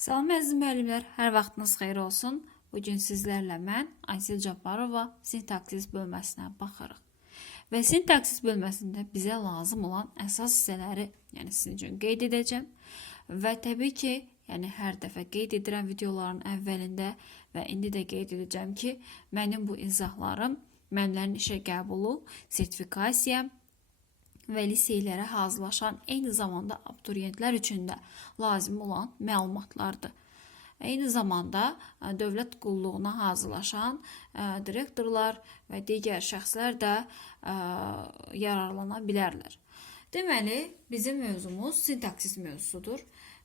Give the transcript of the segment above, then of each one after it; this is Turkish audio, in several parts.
Salam əziz müəllimlər, hər vaxtınız xeyir olsun. Bu gün sizlərlə mən Aysel Cabbarova sintaksis bölməsinə baxarıq. Və sintaksis bölməsində bizə lazım olan əsas hissələri, yəni sizin üçün qeyd edəcəm. Və təbii ki, yəni hər dəfə qeyd edirəm videoların əvvəlində və indi də qeyd edəcəm ki, mənim bu izahlarım müəllimlərin işə qəbulu, sertifikasiya və liseylərə hazırlaşan eyni zamanda abituriyentlər üçün də lazım olan məlumatlardır. Eyni zamanda ə, dövlət qulluğuna hazırlaşan ə, direktorlar və digər şəxslər də ə, yararlana bilərlər. Deməli, bizim mövzumuz sintaksis mövzusudur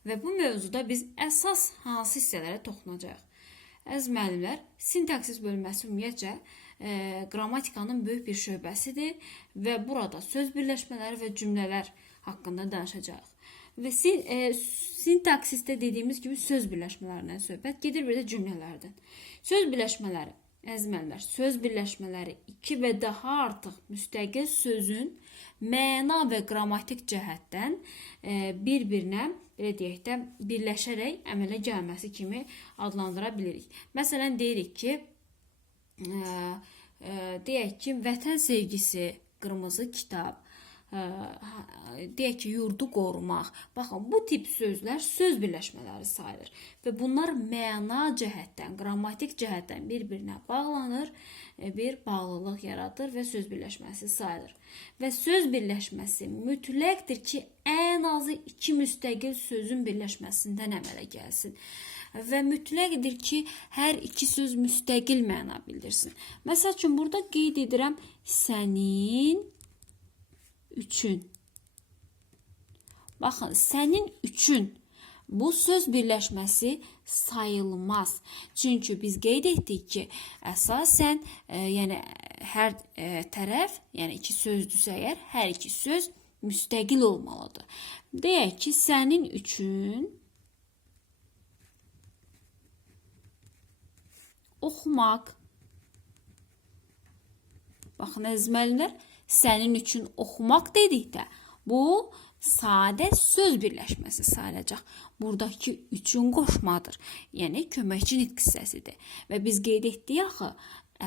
və bu mövzuda biz əsas hansı hissələrə toxunacağıq? Əziz müəllimlər, sintaksis bölməsi ümumiyyətcə e, qrammatikanın böyük bir şöbəsidir və burada söz birləşmələri və cümlələr haqqında danışacağıq. Və sin, e, sintaksisdə dediyimiz kimi söz birləşmələrindən söhbət gedir bir də cümlələrdən. Söz birləşmələri, əziz müəllimlər, söz birləşmələri iki və daha artıq müstəqil sözün məna və qrammatik cəhətdən e, bir-birinə belə deyək də birləşərək əmələ gəlməsi kimi adlandıra bilirik. Məsələn deyirik ki, ə, ə, deyək ki, vətən sevgisi, qırmızı kitab, ha- deyək ki, yurdu qorumaq. Baxın, bu tip sözlər söz birləşmələri sayılır və bunlar məna cəhətdən, qrammatik cəhətdən bir-birinə bağlanır, e, bir bağlılıq yaradır və söz birləşməsi sayılır. Və söz birləşməsi mütləqdir ki, ən azı iki müstəqil sözün birləşməsindən əmələ gəlsin. Və mütləqdir ki, hər iki söz müstəqil məna bildirsin. Məsəl üçün burada qeyd edirəm sənin üçün. Baxın, sənin üçün bu söz birləşməsi sayılmaz. Çünki biz qeyd etdik ki, əsasən, e, yəni hər e, tərəf, yəni iki sözdürsə əgər, hər iki söz müstəqil olmalıdır. Deyək ki, sənin üçün oxumaq. Baxın əziz müəllimlər, sənin üçün oxumaq dedikdə bu sadə söz birləşməsi sayılacaq. Buradakı üçün qoşmadır. Yəni köməkçi nitq hissəsidir. Və biz qeyd etdik axı,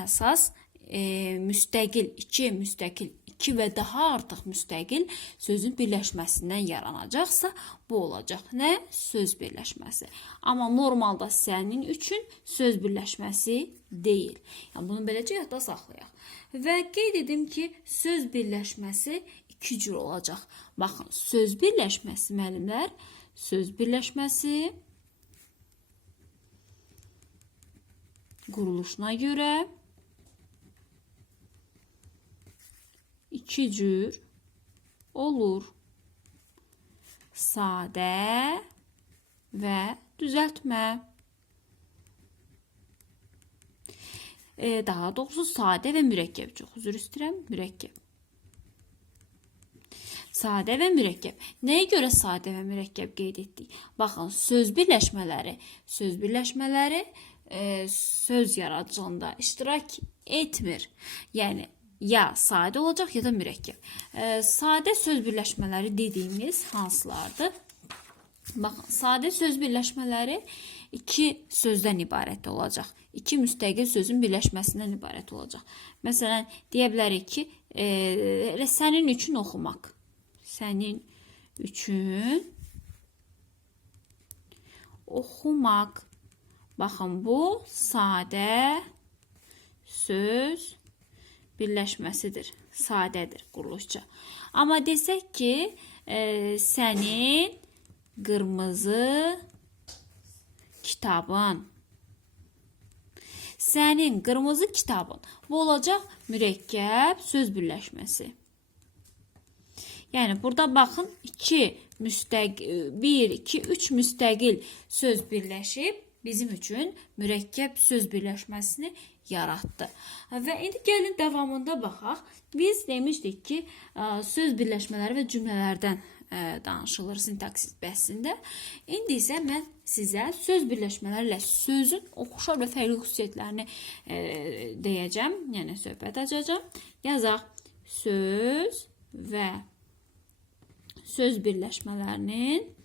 əsas e, müstəqil, iki müstəqil, iki və daha artıq müstəqil sözün birləşməsindən yaranacaqsa, bu olacaq nə? Söz birləşməsi. Amma normalda sənin üçün söz birləşməsi deyil. Yəni bunu beləcə yadda saxlayaq. Və qeyd edim ki, söz birləşməsi iki cür olacaq. Baxın, söz birləşməsi müəllimlər, söz birləşməsi quruluşuna görə iki cür olur. Sadə və düzəltmə. E, daha doğrusu sadə və mürəkkəb. Çox üzr istəyirəm, mürəkkəb. Sadə və mürəkkəb. Nəyə görə sadə və mürəkkəb qeyd etdik? Baxın, söz birləşmələri, söz birləşmələri e, söz yaradıcılığında iştirak etmir. Yəni ya sadə olacaq ya da mürəkkəb. E, sadə söz birləşmələri dediyimiz hansılardır? Baxın, sadə söz birləşmələri iki sözdən ibarət olacaq. İki müstəqil sözün birləşməsindən ibarət olacaq. Məsələn, deyə bilərik ki, e, sənin üçün oxumaq. Sənin üçün oxumaq. Baxın, bu sadə söz birləşməsidir. Sadədir quruluşça. Amma desək ki, e, sənin qırmızı kitabın. Sənin qırmızı kitabın. Bu olacaq mürəkkəb söz birləşməsi. Yəni burada baxın 2 müstəqil 1 2 3 müstəqil söz birləşib bizim üçün mürəkkəb söz birləşməsini yaratdı. Və indi gəlin davamında baxaq. Biz demişdik ki, söz birləşmələri və cümlələrdən danışılır sintaksis bəhsində. İndi isə mən sizə söz birləşmələri ilə sözün oxşar və fərqli xüsusiyyətlərini deyəcəm, yəni söhbət açacağam. Yazaq söz və söz birləşmələrinin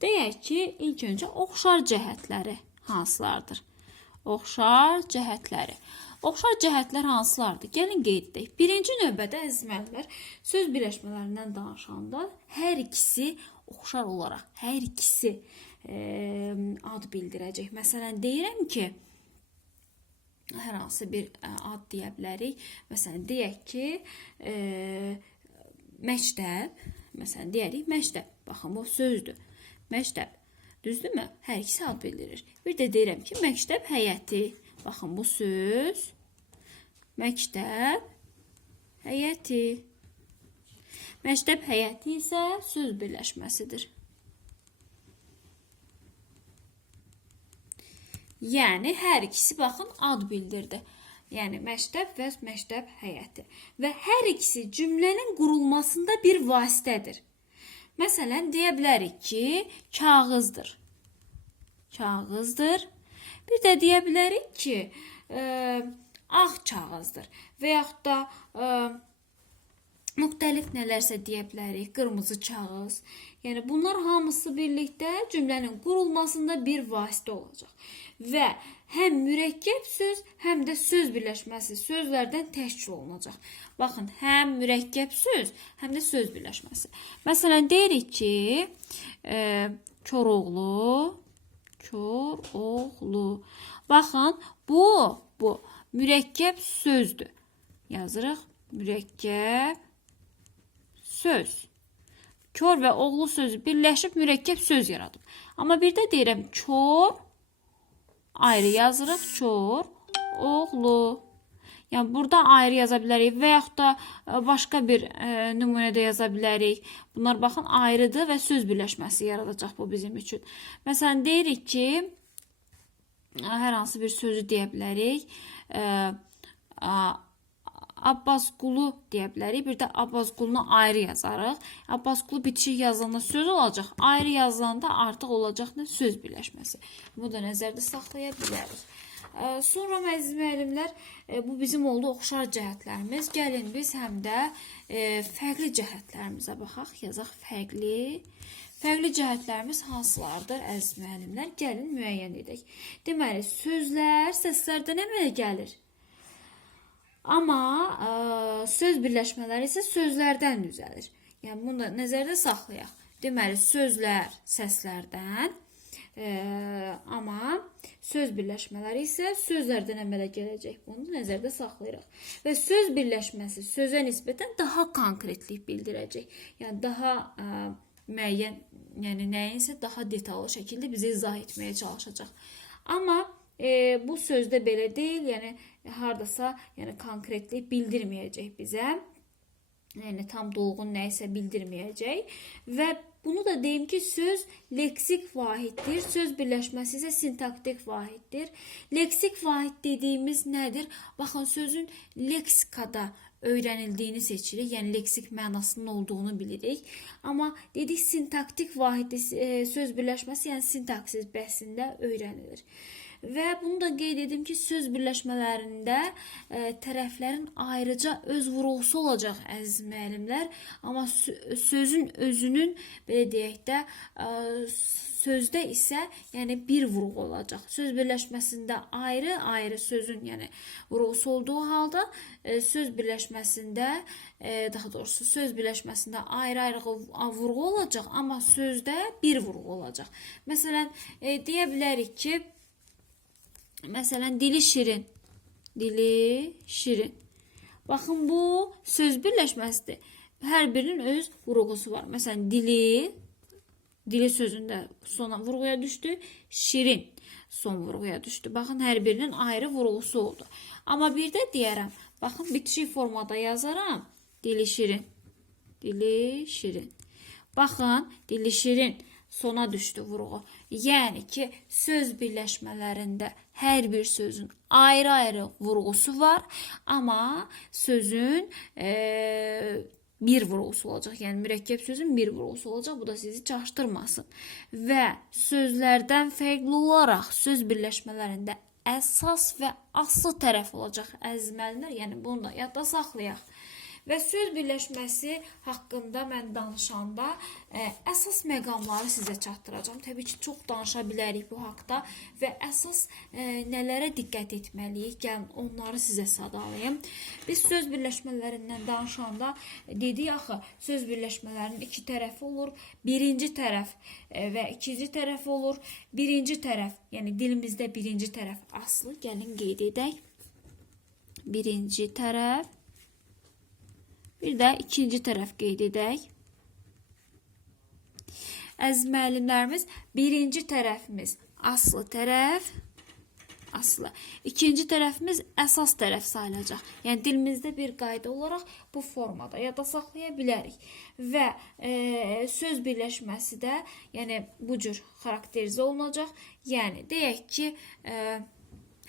deyək ki, ilk öncə oxşar cəhətləri hansılardır? Oxşar cəhətləri. Oxşar cəhətlər hansılardır? Gəlin qeyd edək. Birinci növbədə əziz müəllimlər, söz birləşmələrindən danışanda hər ikisi oxşar olaraq hər ikisi e, ad bildirəcək. Məsələn, deyirəm ki, hər hansı bir ə, ad deyə bilərik. Məsələn, deyək ki, e, məktəb, məsələn, deyərik məktəb. Baxın, bu sözdür. Məktəb. Düzdürmü? Hər ikisi ad bildirir. Bir də deyirəm ki, məktəb həyəti. Baxın, bu söz məktəb həyəti. Məktəb həyəti isə söz birləşməsidir. Yəni hər ikisi baxın ad bildirdi. Yəni məktəb və məktəb həyəti. Və hər ikisi cümlənin qurulmasında bir vasitədir. Məsələn, deyə bilərik ki, kağızdır. Kağızdır. Bir də deyə bilərik ki, ə, ağ kağızdır və yaxud da ə, müxtəlif nələrsə deyə bilərik. Qırmızı kağız. Yəni bunlar hamısı birlikdə cümlənin qurulmasında bir vasitə olacaq. Və həm mürəkkəb söz, həm də söz birləşməsi sözlərdən təşkil olunacaq. Baxın, həm mürəkkəb söz, həm də söz birləşməsi. Məsələn, deyirik ki, e, Koroğlu, Koroğlu. Baxın, bu, bu mürəkkəb sözdür. Yazırıq mürəkkəb söz. Kör və oğlu sözü birləşib mürəkkəb söz yaradıb. Amma bir də deyirəm kör ayrı yazırıq kör oğlu. Yəni burada ayrı yaza bilərik və yaxud da ə, başqa bir ə, nümunədə yaza bilərik. Bunlar baxın ayrıdır və söz birləşməsi yaradacaq bu bizim üçün. Məsələn deyirik ki, ə, hər hansı bir sözü deyə bilərik. Ə, ə, Abbasqulu deyə bilərik. Bir də Abbasqulunu ayrı yazarıq. Abbasqulu bitişik yazılanda söz olacaq. Ayrı yazılanda artıq olacaq nə söz birləşməsi. Bunu da nəzərdə saxlaya bilərik. Sonra əziz müəllimlər, bu bizim oldu oxşar cəhətlərimiz. Gəlin biz həm də fərqli cəhətlərimizə baxaq, yazaq fərqli. Fərqli cəhətlərimiz hansılardır əziz müəllimlər? Gəlin müəyyən edək. Deməli, sözlər səslərdən əmələ gəlir. Amma ə, söz birləşmələri isə sözlərdən düzəlir. Yəni bunu da nəzərdə saxlayaq. Deməli, sözlər səslərdən, ə, amma söz birləşmələri isə sözlərdən əmələ gələcək. Bunu da nəzərdə saxlayırıq. Və söz birləşməsi sözə nisbətən daha konkretlik bildirəcək. Yəni daha ə, müəyyən, yəni nəyinsə daha detallı şəkildə bizə izah etməyə çalışacaq. Amma e, bu sözdə belə deyil, yəni hardasa, yəni konkretlik bildirməyəcək bizə. Yəni tam dolğun nə isə bildirməyəcək və bunu da deyim ki, söz leksik vahiddir, söz birləşməsi isə sintaktik vahiddir. Leksik vahid dediyimiz nədir? Baxın, sözün leksikada öyrənildiyini seçirik. Yəni leksik mənasının olduğunu bilirik. Amma dedik sintaktik vahid e, söz birləşməsi, yəni sintaksis bəhsində öyrənilir. Və bunu da qeyd edim ki, söz birləşmələrində e, tərəflərin ayrıca öz vurğusu olacaq əziz müəllimlər, amma sö- sözün özünün belə deyək də e, sözdə isə yəni bir vurğu olacaq. Söz birləşməsində ayrı-ayrı sözün yəni vurğusu olduğu halda e, söz birləşməsində e, daha doğrusu söz birləşməsində ayrı-ayrı vurğu olacaq, amma sözdə bir vurğu olacaq. Məsələn, e, deyə bilərik ki, Məsələn, dili şirin. Dili şirin. Baxın, bu söz birləşməsidir. Hər birinin öz vurğusu var. Məsələn, dili, dili sözündə sona vurğuya düşdü. Şirin son vurğuya düşdü. Baxın, hər birinin ayrı vurğusu oldu. Amma bir də deyərəm, baxın, bitişik formada yazaram. Dili şirin. Dili şirin. Baxın, dili şirin sona düşdü vurğu. Yəni ki, söz birləşmələrində hər bir sözün ayrı-ayrı vurğusu var, amma sözün e, bir vurğusu olacaq. Yəni mürəkkəb sözün bir vurğusu olacaq. Bu da sizi çaşdırmasın. Və sözlərdən fərqli olaraq söz birləşmələrində əsas və aslı tərəf olacaq əziz müəllimlər. Yəni bunu da yadda saxlayaq. Və söz birləşməsi haqqında mən danışanda ə, əsas məqamları sizə çatdıracağam. Təbii ki, çox danışa bilərik bu haqqda və əsas ə, nələrə diqqət etməliyik? Gəlin onları sizə sadalayım. Biz söz birləşmələrindən danışanda dedik axı, söz birləşmələrinin iki tərəfi olur. Birinci tərəf ə, və ikinci tərəf olur. Birinci tərəf, yəni dilimizdə birinci tərəf aslı. Gəlin qeyd edək. Birinci tərəf bir də ikinci tərəf qeyd edək. Əziz müəllimlərimiz, birinci tərəfimiz aslı tərəf, aslı. İkinci tərəfimiz əsas tərəf sayılacaq. Yəni dilimizdə bir qayda olaraq bu formada yadda saxlaya bilərik. Və e, söz birləşməsi də, yəni bu cür xarakterizə olunacaq. Yəni deyək ki, e,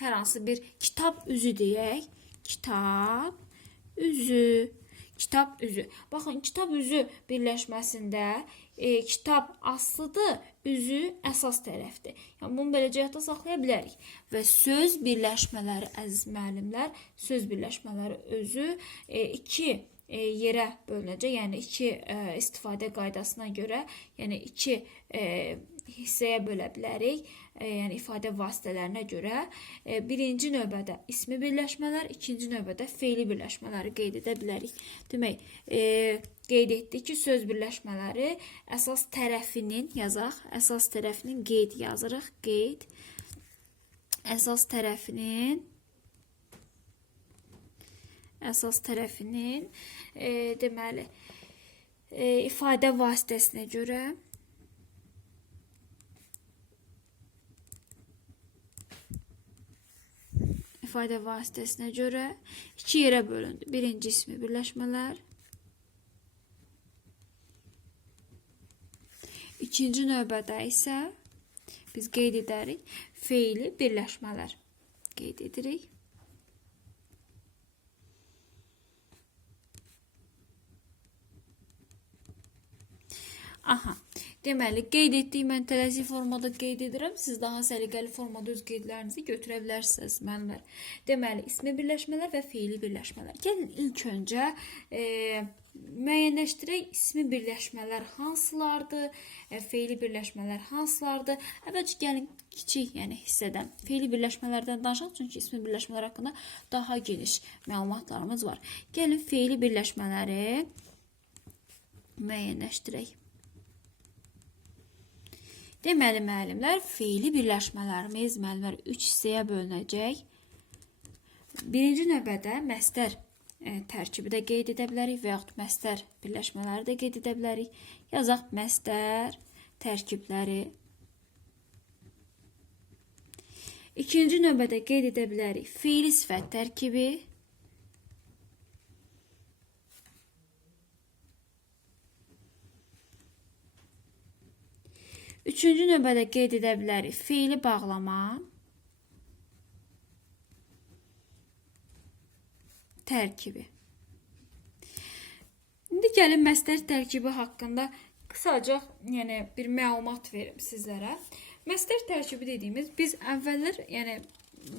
hər hansı bir kitab üzü deyək. Kitab üzü. Kitab üzü. Baxın, kitab üzü birləşməsində e, kitab aslıdır, üzü əsas tərəfdir. Yəni bunu beləcə yadda saxlaya bilərik. Və söz birləşmələri əziz müəllimlər, söz birləşmələri özü e, iki e, yerə bölünəcək. Yəni iki e, istifadə qaydasına görə, yəni iki e, hissəyə bölə bilərik. E, yəni ifadə vasitələrinə görə e, birinci növbədə ismi birləşmələr, ikinci növbədə fe'li birləşmələri qeyd edə bilərik. Demək, e, qeyd etdik ki, söz birləşmələri əsas tərəfinin yazaq, əsas tərəfinin qeyd yazırıq, qeyd əsas tərəfinin əsas tərəfinin e, deməli e, ifadə vasitəsinə görə ifadə vasitəsinə görə iki yerə bölündü. Birinci ismi birləşmələr. İkinci növbədə isə biz qeyd edərik feili birləşmələr qeyd edirik. Aha. Deməli, qeyd etdiyim mən tələsi formada qeyd edirəm. Siz daha səliqəli formada öz qeydlərinizi götürə bilərsiniz, müəllimlər. Deməli, ismi birləşmələr və feili birləşmələr. Gəlin ilk öncə e, müəyyənləşdirək ismi birləşmələr hansılardır, e, feili birləşmələr hansılardır. Əvvəlcə gəlin kiçik, yəni hissədən feili birləşmələrdən danışaq, çünki ismi birləşmələr haqqında daha geniş məlumatlarımız var. Gəlin feili birləşmələri müəyyənləşdirək. Deməli müəllimlər, feili birləşmələrimiz müəllimlər 3 hissəyə bölünəcək. Birinci növbədə məstər e, tərkibi də qeyd edə bilərik və yaxud məstər birləşmələri də qeyd edə bilərik. Yazaq məstər tərkibləri. İkinci növbədə qeyd edə bilərik feili sifət tərkibi. Üçüncü növbədə qeyd edə bilərik feili bağlama, tərkibi. İndi gəlin məstər tərkibi haqqında qısaca, yəni bir məlumat verim sizlərə. Məstər tərkibi dediyimiz biz əvvəllər, yəni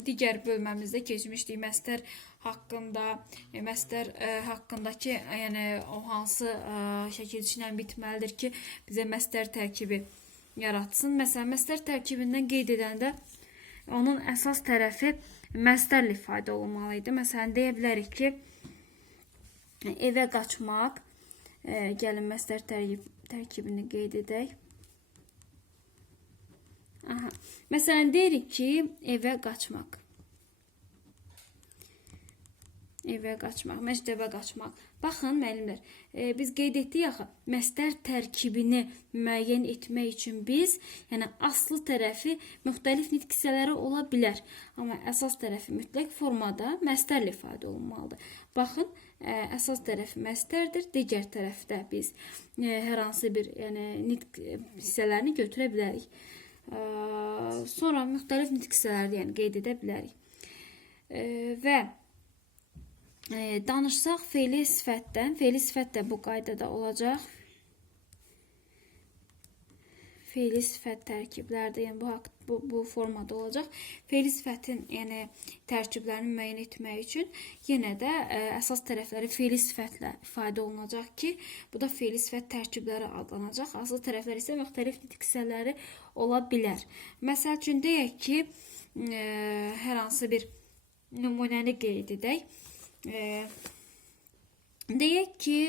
digər bölməmizdə keçmişdik məstər haqqında, e, məstər e, haqqındakı, yəni o hansı e, şəkil ilə bitməlidir ki, bizə məstər tərkibi yaratsın. Məsələn, məstər tərkibindən qeyd edəndə onun əsas tərəfi məstərlə ifadə olmalı idi. Məsələn, deyə bilərik ki, evə qaçmaq, e, gəlin məstər tərkib, tərkibini qeyd edək. Aha. Məsələn, deyirik ki, evə qaçmaq. evə qaçmaq, məktəbə qaçmaq. Baxın müəllimlər, e, biz qeyd etdik axı, məstər tərkibini müəyyən etmək üçün biz, yəni aslı tərəfi müxtəlif nitq hissələri ola bilər, amma əsas tərəfi mütləq formada məstərlə ifadə olunmalıdır. Baxın, e, əsas tərəfi məstərdir, digər tərəfdə biz e, hər hansı bir, yəni nitq hissələrini götürə bilərik. E, sonra müxtəlif nitq hissələri yəni qeyd edə bilərik. E, və e, danışsaq fe'li sifətdən, fe'li sifət də bu qaydada olacaq. Fe'li sifət tərkiblərdə, yəni bu bu, bu formada olacaq. Fe'li sifətin, yəni tərkiblərini müəyyən etmək üçün yenə də ə, əsas tərəfləri fe'li sifətlə ifadə olunacaq ki, bu da fe'li sifət tərkibləri adlanacaq. Asıl tərəfləri isə müxtəlif diksiyələri ola bilər. Məsəl üçün deyək ki, ə, hər hansı bir nümunəni qeyd edək. Deyək ki,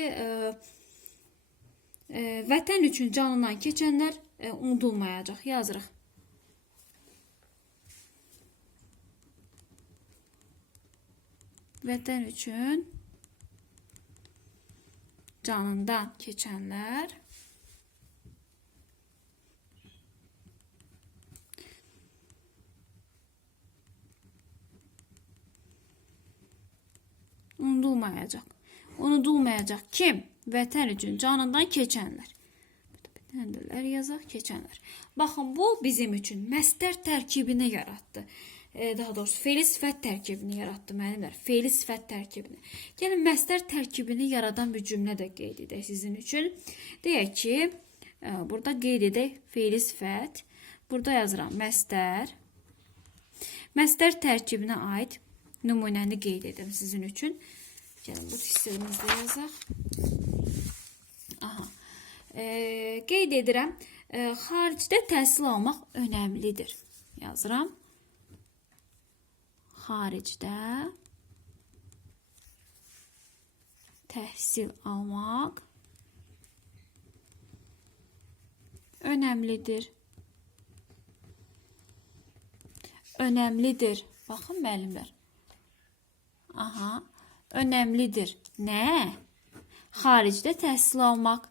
vətən üçün canından keçənlər unudulmayacaq. Yazırıq. Vətən üçün canından keçənlər unudulmayacaq. Unudulmayacaq kim? Vətən üçün canından keçənlər. Nəndələr yazaq keçənlər. Baxın bu bizim üçün məstər tərkibini yaratdı. E, daha doğrusu fe'li sifət tərkibini yaratdı müəllimlər. Fe'li sifət tərkibini. Gəlin məstər tərkibini yaradan bir cümlə də qeyd edək sizin üçün. Deyək ki, e, burada qeyd edək fe'li sifət. Burada yazıram məstər. Məstər tərkibinə aid nümunəni qeyd edim sizin üçün. Gəlin bu hissəmizdə yazaq. Aha. E, qeyd edirəm. E, xaricdə təhsil almaq önəmlidir. Yazıram. Xaricdə təhsil almaq önəmlidir. Önəmlidir. Baxın müəllimlər. Aha, önəmlidir. Nə? Xaricdə təhsil almaq.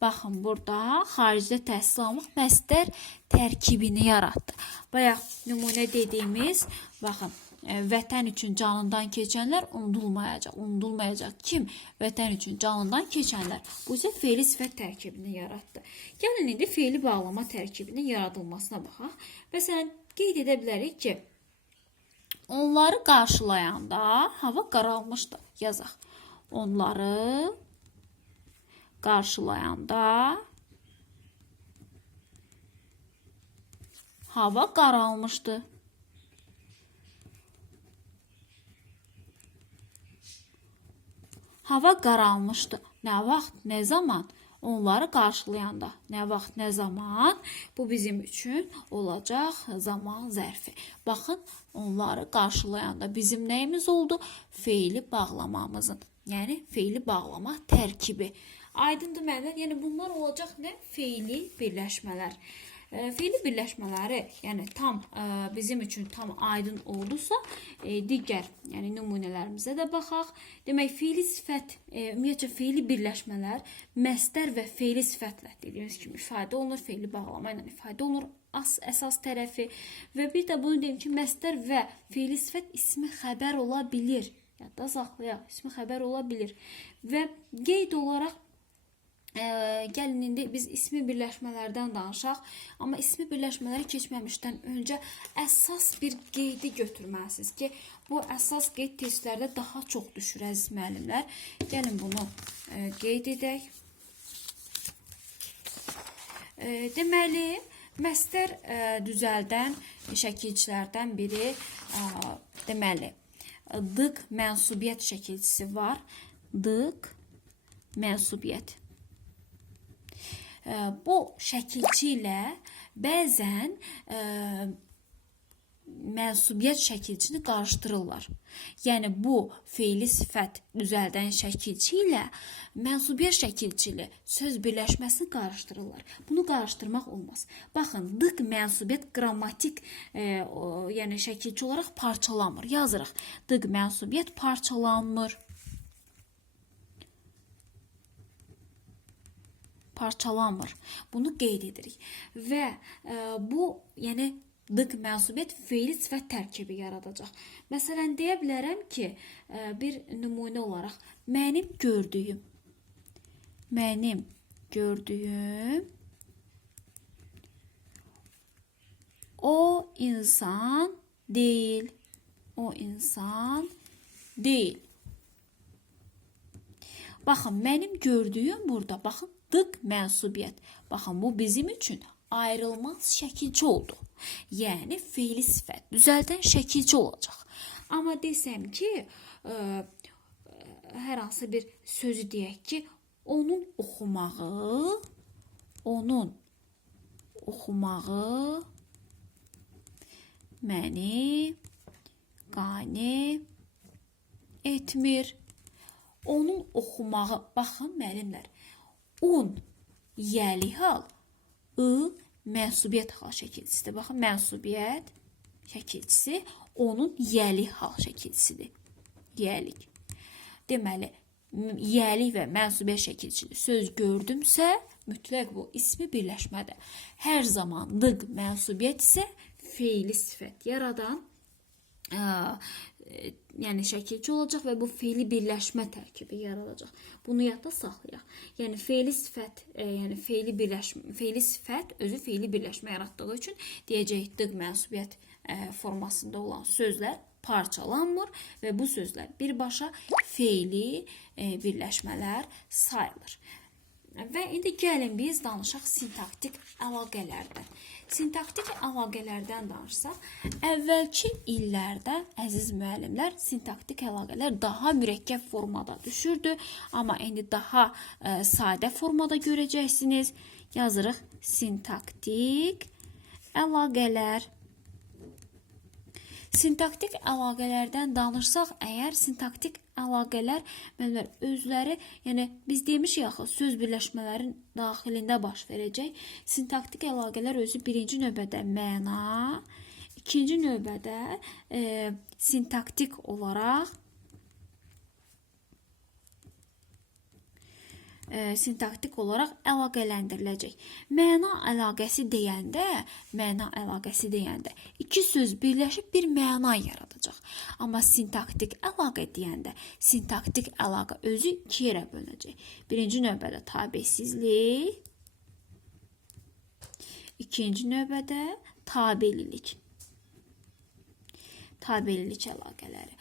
Baxın, burada xaricdə təhsil almaq məstər tərkibini yaratdı. Bayaq nümunə dediyimiz, baxın, e, vətən üçün canından keçənlər unudulmayacaq. Unudulmayacaq kim? Vətən üçün canından keçənlər. Bu isə fe'li sifət tərkibini yaratdı. Gəlin indi fe'li bağlama tərkibinin yaradılmasına baxaq. Məsələn, qeyd edə bilərik ki, onları qarşılayanda hava qaralmışdı. Yazaq. Onları qarşılayanda hava qaralmışdı. Hava qaralmışdı. Nə vaxt, nə zaman? Onları qarşılayanda. Nə vaxt, nə zaman? Bu bizim üçün olacaq zaman zərfi. Baxın, onları qarşılayanda bizim nəyimiz oldu? Feili bağlamamızın. Yəni feili bağlama tərkibi. Aydındır müəllimlər? Yəni bunlar olacaq nə? Feili birləşmələr. E, Feili birləşmələri, yəni tam e, bizim üçün tam aydın oldusa, e, digər, yəni nümunələrimizə də baxaq. Demək, feili sifət, e, ümumiyyətcə feili birləşmələr məstər və feili sifətlə dediyimiz kimi ifadə olunur, feili bağlama ilə ifadə olunur as əsas tərəfi və bir də bunu deyim ki, məstər və feili sifət ismi xəbər ola bilir. Yadda saxlayaq, ismi xəbər ola bilir. Və qeyd olaraq Ə, gəlin indi biz ismi birləşmələrdən danışaq. Amma ismi birləşmələrə keçməmişdən öncə əsas bir qeydi götürməlisiniz ki, bu əsas qeyd testlərdə daha çox düşür əziz müəllimlər. Gəlin bunu ə, qeyd edək. Ə, deməli, məstər ə, düzəldən şəkilçilərdən biri ə, deməli, dıq mənsubiyyət şəkilçisi var. Dıq mənsubiyyət. E, bu şəkilçi ilə bəzən ə, mənsubiyyət şəkilçini qarışdırırlar. Yəni bu feili sifət düzəldən şəkilçi ilə mənsubiyyət şəkilçili söz birləşməsini qarışdırırlar. Bunu qarışdırmaq olmaz. Baxın, dıq mənsubiyyət qrammatik, e, o, yəni şəkilçi olaraq parçalanmır. Yazırıq. Dıq mənsubiyyət parçalanmır. Parçalanmır. Bunu qeyd edirik. Və e, bu, yəni dıq mənsubiyyət feili sifət tərkibi yaradacaq. Məsələn, deyə bilərəm ki, e, bir nümunə olaraq mənim gördüyüm mənim gördüyüm o insan değil. O insan değil. Baxın, mənim gördüyüm burada, baxın, dıq mənsubiyyət. Baxın, bu bizim üçün ayrılmaz şəkilçi oldu. Yəni feili sifət düzəldən şəkilçi olacaq. Amma desəm ki, ə, hər hansı bir sözü deyək ki, onun oxumağı, onun oxumağı məni qane etmir. Onun oxumağı, baxın müəllimlər. Un yəli hal, ı mənsubiyyət hal şəkilçisidir. Baxın mənsubiyyət şəkilçisi onun yəli hal şəkilçisidir. Yəlik. Deməli, yəlik və mənsubiyyət şəkilçili söz gördümsə, mütləq bu ismi birləşmədir. Hər zaman dıq mənsubiyyət isə feili sifət yaradan e, yəni şəkilçi olacaq və bu feili birləşmə tərkibi yaradacaq. Bunu yadda saxlayaq. Yəni feili sifət, e, yəni feili birləşmə, feili sifət özü feili birləşmə yaratdığı üçün deyəcəyik dıq mənsubiyyət e, formasında olan sözlər parçalanmır və bu sözlər birbaşa feili e, birləşmələr sayılır. Və indi gəlin biz danışaq sintaktik əlaqələrdən. Sintaktik əlaqələrdən danışsaq, əvvəlki illərdə əziz müəllimlər sintaktik əlaqələr daha mürəkkəb formada düşürdü, amma indi daha ə, sadə formada görəcəksiniz. Yazırıq sintaktik əlaqələr. Sintaktik əlaqələrdən danışsaq, əgər sintaktik əlaqələr müəllimlər özləri, yəni biz demişik axı söz birləşmələrin daxilində baş verəcək. Sintaktik əlaqələr özü birinci növbədə məna, ikinci növbədə e, sintaktik olaraq e, sintaktik olaraq əlaqələndiriləcək. Məna əlaqəsi deyəndə, məna əlaqəsi deyəndə iki söz birləşib bir məna yaradacaq. Amma sintaktik əlaqə deyəndə sintaktik əlaqə özü iki yerə bölünəcək. Birinci növbədə tabesizlik, ikinci növbədə tabelilik. Tabelilik əlaqələri.